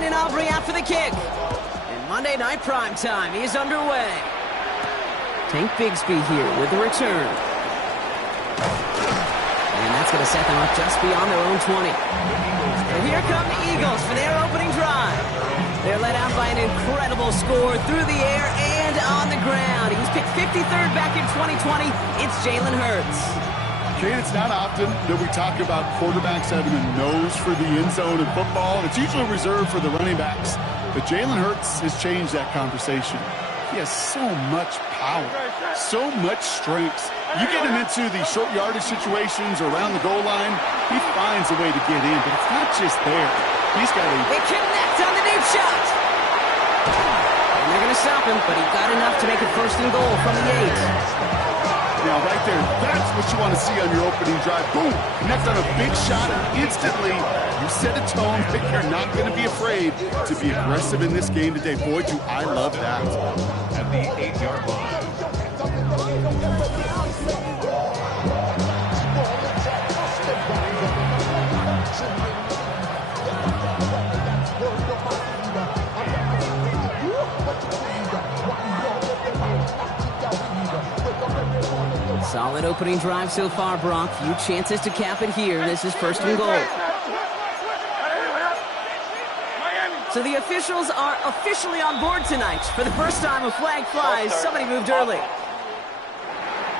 Brandon Aubrey out for the kick. And Monday Night Primetime is underway. Tank Bigsby here with the return. And that's going to set them up just beyond their own 20. And here come the Eagles for their opening drive. They're led out by an incredible score through the air and on the ground. He was picked 53rd back in 2020. It's Jalen Hurts. Shane, it's not often that we talk about quarterbacks having a nose for the end zone in football. It's usually reserved for the running backs. But Jalen Hurts has changed that conversation. He has so much power, so much strength. You get him into the short yardage situations or around the goal line, he finds a way to get in. But it's not just there. He's got a... They connect on the deep shot. And they're going to stop him, but he got enough to make it first and goal from the 8. Now, right there, that's what you want to see on your opening drive. Boom! Connect on a big shot, and instantly you set a tone that you're not going to be afraid to be aggressive in this game today. Boy, do I love that. At the 8-yard line. Solid opening drive so far, Brock. Few chances to cap it here. This is first and goal. So the officials are officially on board tonight. For the first time, a flag flies. Somebody moved early.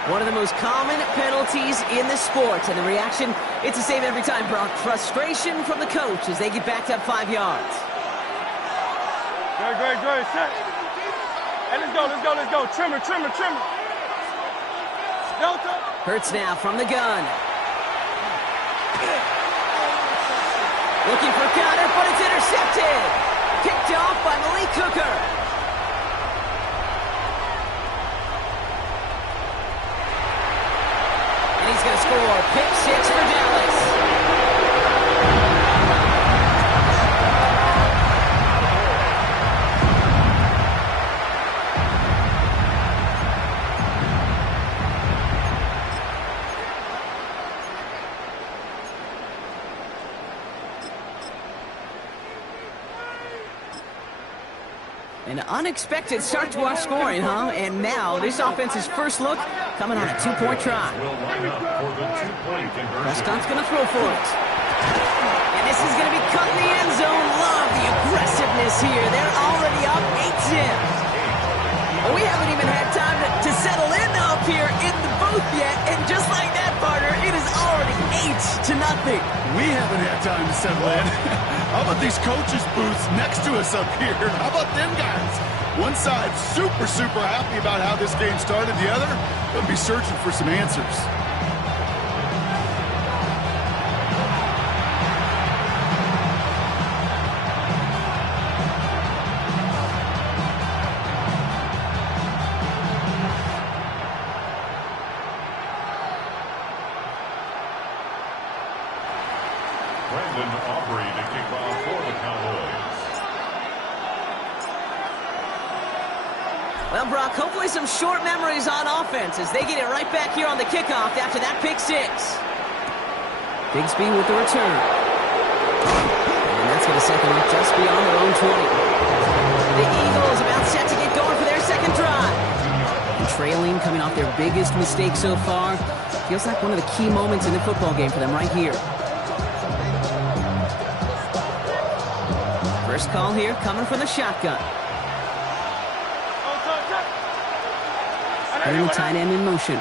One of the most common penalties in the sport. And the reaction, it's the same every time, Brock. Frustration from the coach as they get backed up 5 yards. Great, set. Hey, let's go. Trimmer. Delta. Hurts now from the gun. Looking for counter, but it's intercepted. Picked off by Malik Hooker. And he's going to score. Pick 6 for Dallas. An unexpected start to our scoring, huh? And now this offense's first look coming on a 2-point try. Prescott's going to throw for it. And this is going to be cut in the end zone. Love the aggressiveness here. They're already up 8-10. Well, we haven't even had time to settle in up here in the booth yet. And just like that, partner, it is already 8-0. We haven't had time to settle in. How about these coaches' booths next to us up here? How about them guys? One side super happy about how this game started. The other will be searching for some answers. Well, Brock, hopefully some short memories on offense as they get it right back here on the kickoff after that pick 6. Bigsby with the return. And that's going to set them up just beyond their own 20. The Eagles about set to get going for their second drive. And trailing, coming off their biggest mistake so far. Feels like one of the key moments in the football game for them right here. First call here coming from the shotgun. Putting the tight end in motion. They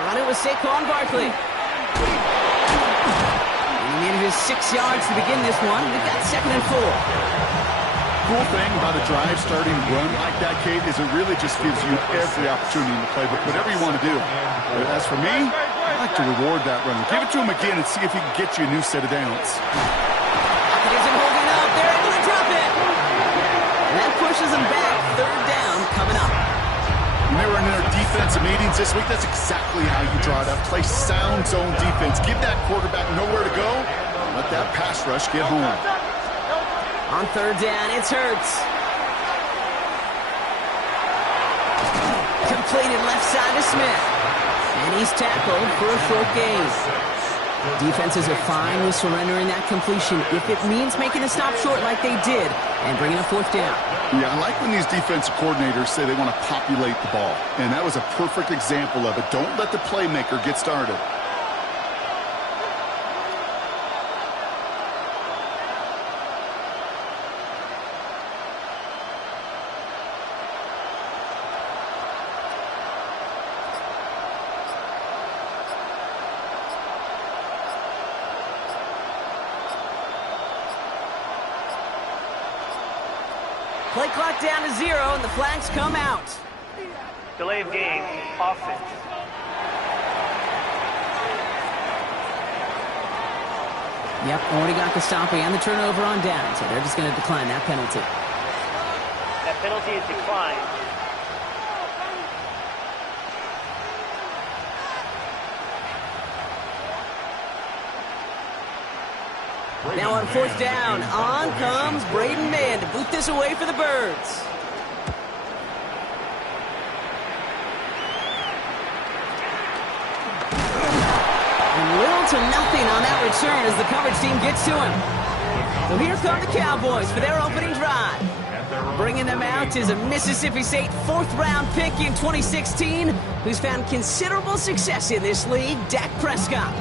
run it with Saquon Barkley. And he manages 6 yards to begin this one. We've got 2nd and 4. Cool thing about a drive starting run like that, Kate, is it really just gives you every opportunity in the playbook, whatever you want to do. But as for me, I like to reward that run. Give it to him again and see if he can get you a new set of downs. It isn't holding up. They're able to drop it. And that pushes them back. 3rd down coming up. When they were in their defensive meetings this week, that's exactly how you draw it up. Play sound zone defense. Give that quarterback nowhere to go. Let that pass rush get home. On 3rd down, it's Hurts. Completed left side to Smith. And he's tackled for a short gain. Defenses are fine with surrendering that completion if it means making a stop short like they did and bringing a fourth down. Yeah, I like when these defensive coordinators say they want to populate the ball. And that was a perfect example of it. Don't let the playmaker get started. Play clock down to 0, and the flags come out. Delay of game, offense. Yep, already got the stop and the turnover on down, so they're just going to decline that penalty. That penalty is declined. Now on fourth down, on comes Braden Mann to boot this away for the Birds. And little to nothing on that return as the coverage team gets to him. So here come the Cowboys for their opening drive. Bringing them out is a Mississippi State fourth-round pick in 2016 who's found considerable success in this league, Dak Prescott.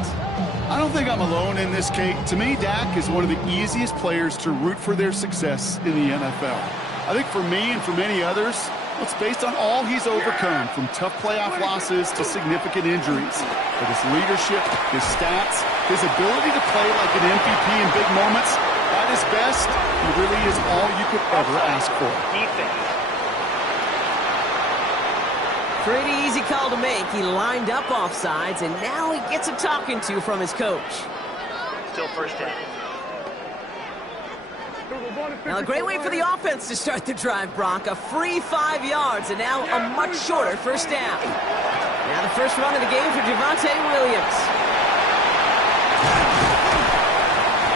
I don't think I'm alone in this, Kate. To me, Dak is one of the easiest players to root for their success in the NFL. I think for me and for many others, it's based on all he's overcome, from tough playoff losses to significant injuries. But his leadership, his stats, his ability to play like an MVP in big moments, at his best, he really is all you could ever ask for. Defense. Pretty easy call to make. He lined up offsides, and now he gets a talking to from his coach. Still first down. Now, a great way for the offense to start the drive, Brock. A free 5 yards, and now a much shorter first down. Now the first run of the game for Javonte Williams.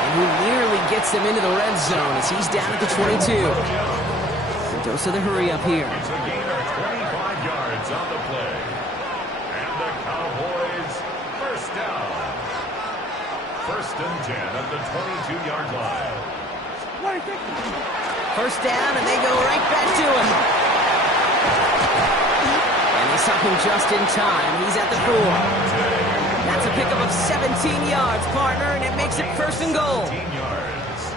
And he nearly gets them into the red zone as he's down at the 22. And dose of the hurry up here. It's a gain of 25 yards on the play. And the Cowboys first down. First and 10 at the 22-yard line. First down, and they go right back to him. And they stop him just in time. He's at the 4. That's a pickup of 17 yards, partner, and it makes it first and goal. 17 yards.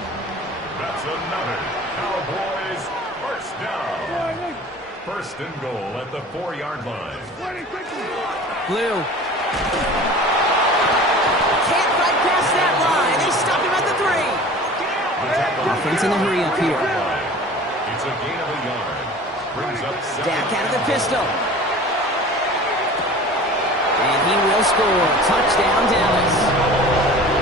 That's another Cowboys first down. First and goal at the 4-yard line. Blue. Can't fight past that line. They stop him at the 3. Offense in the hurry up here. It's a gain of a yard. Brings up Dak out of the pistol. And he will score. Touchdown, Dallas.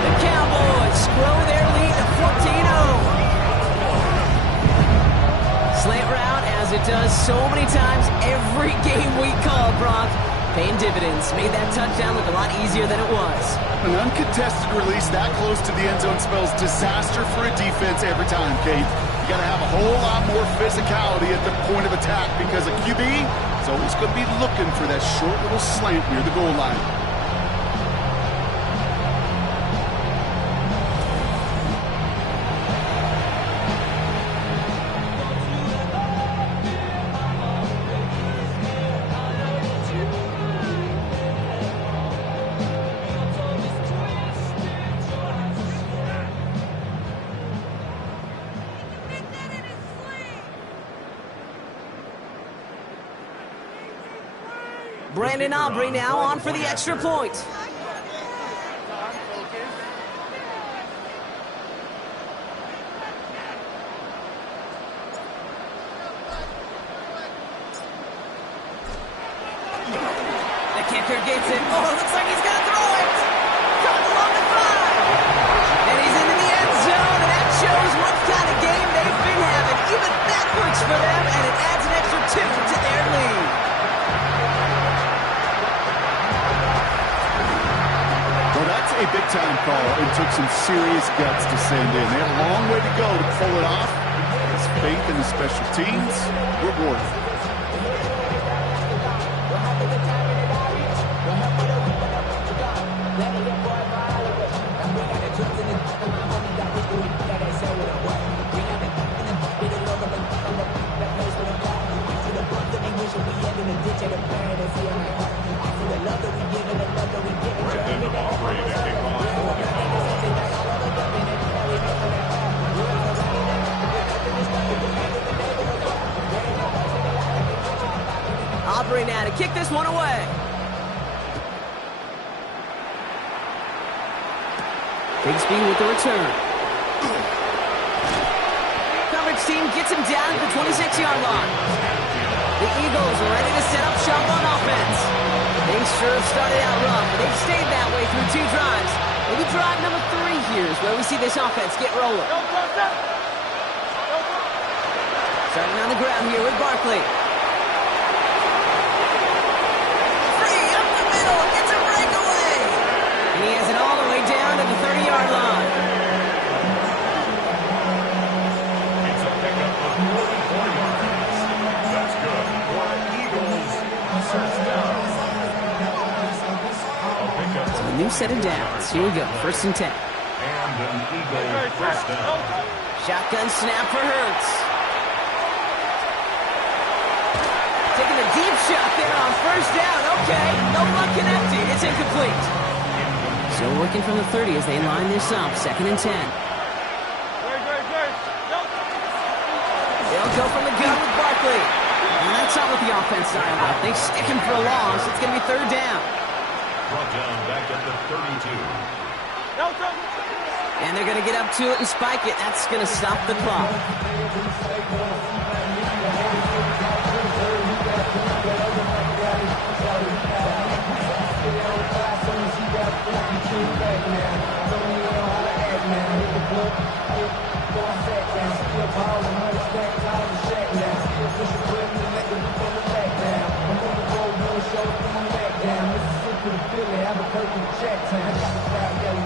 The Cowboys grow their lead to 14-0. Slant route, as it does so many times every game we call, Brock. Paying dividends. Made that touchdown look a lot easier than it was. An uncontested release that close to the end zone spells disaster for a defense every time, Kate. You got to have a whole lot more physicality at the point of attack because a QB is always going to be looking for that short little slant near the goal line. Brandon Aubrey now on for the extra point. The kicker gets it. Oh, looks like he's going to throw it. Caught along the 5. And he's into the end zone, and that shows what kind of game they've been having. Even that works for them, and it adds an extra 2 to their lead. A big-time call and took some serious guts to send in. They had a long way to go to pull it off. His faith in the special teams rewarded. now to kick this one away. Bigsby with the return. Coverage team gets him down at the 26-yard line. The Eagles are ready to set up shop on offense. Things sure have started out rough, but they've stayed that way through 2 drives. Maybe drive number 3 here is where we see this offense get rolling. Starting on the ground here with Barkley. Free up the middle. It's a breakaway. And he has it all the way down to the 30-yard line. It's a pickup of 44 yards. That's good for Eagles. First down. So a new set of downs. Here we go. 1st and 10. And an Eagle first down. Shotgun snap for Hurts. Taking a deep shot there on 1st down. Okay, no run connected. It's incomplete. Still working from the 30 as they line this up. 2nd and 10. They'll go from the gun with Barkley. And that's not what the offense style out. They stick him for a loss. It's going to be 3rd down. Brought down back at the 32. And they're going to get up to it and spike it. That's going to stop the clock.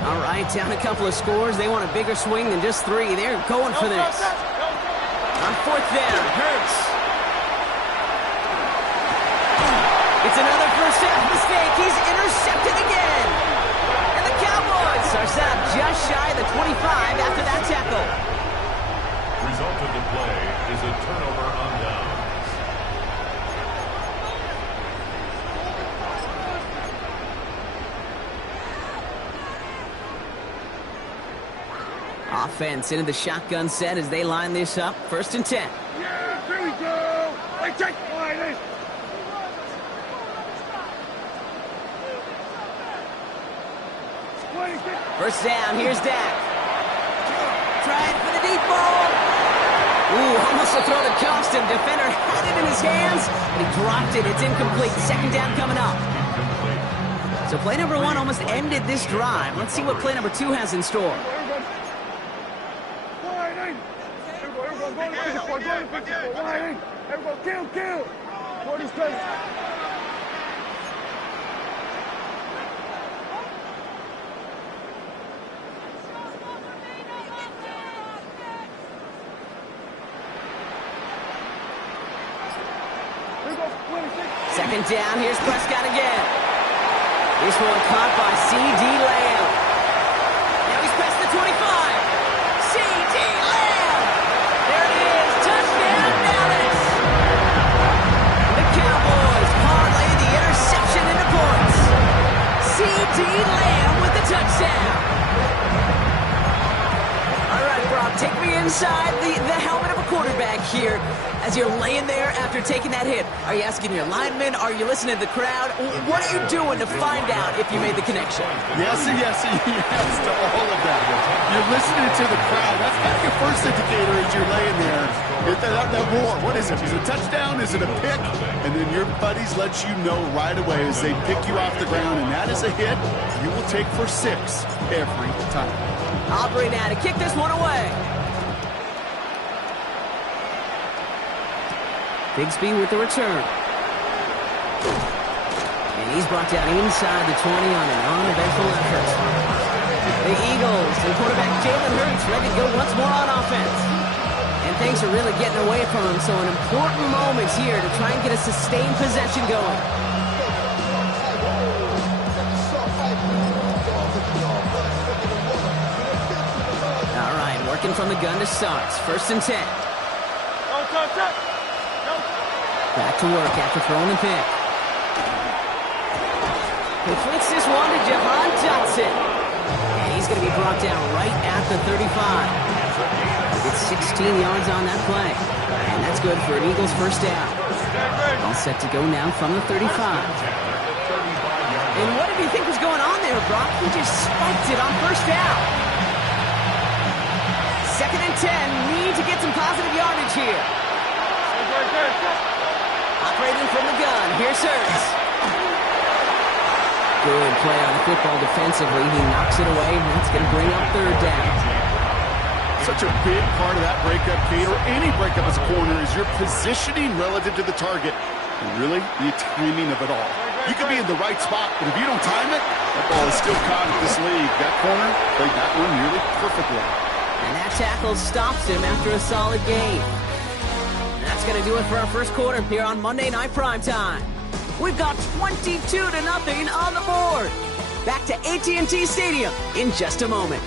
All right, down a couple of scores. They want a bigger swing than just 3. They're going for this. On 4th down, Hurts. It's another first half mistake. He's intercepted again. And the Cowboys are set up just shy of the 25 after that tackle. Result of the play is a turnover on downs. Offense into the shotgun set as they line this up. 1st and 10. Yeah, here we go. Hey, take the line. First down, here's Dak. Trying for the deep ball. Ooh, almost a throw that cost him. Defender had it in his hands, but he dropped it. It's incomplete. 2nd down coming up. So play number 1 almost ended this drive. Let's see what play number 2 has in store. Everybody, kill. What is this? Second down, here's Prescott again. This one caught by C.D. Lamb. Now he's past the 25. C.D. Lamb! There it is, touchdown Dallas! The Cowboys parlay the interception into points. C.D. Lamb with the touchdown. All right, Brock, take me inside the helmet of a quarterback here as you're laying there after taking that hit. Are you asking your linemen? Are you listening to the crowd? What are you doing to find out if you made the connection? Yes, to all of that. You're listening to the crowd. That's kind of your first indicator as you're laying there. That roar, what is it? Is it a touchdown? Is it a pick? And then your buddies let you know right away as they pick you off the ground, and that is a hit you will take for 6 every time. Aubrey now to kick this one away. Bigsby with the return. And he's brought down inside the 20 on an uneventful effort. The Eagles and quarterback Jalen Hurts ready to go once more on offense. And things are really getting away from him, so an important moment here to try and get a sustained possession going. All right, working from the gun to start. 1st and 10. Back to work after throwing the pick. He flicks this one to Jahan Dotson. And he's going to be brought down right at the 35. He gets 16 yards on that play. And that's good for an Eagles first down. All set to go now from the 35. And what did you think was going on there, Brock? He just spiked it on first down. 2nd and 10. Need to get some positive yardage here. Operating from the gun. Here's Hurts. Good play on the football defensively. He knocks it away, and that's going to bring up 3rd down. Such a big part of that breakup, Kate, or any breakup as a corner, is your positioning relative to the target. And really, the timing of it all. You could be in the right spot, but if you don't time it, that ball is still caught at this league. That corner played that one nearly perfectly. And that tackle stops him after a solid gain. And that's going to do it for our first quarter here on Monday Night Primetime. We've got 22-0 on the board. Back to AT&T Stadium in just a moment.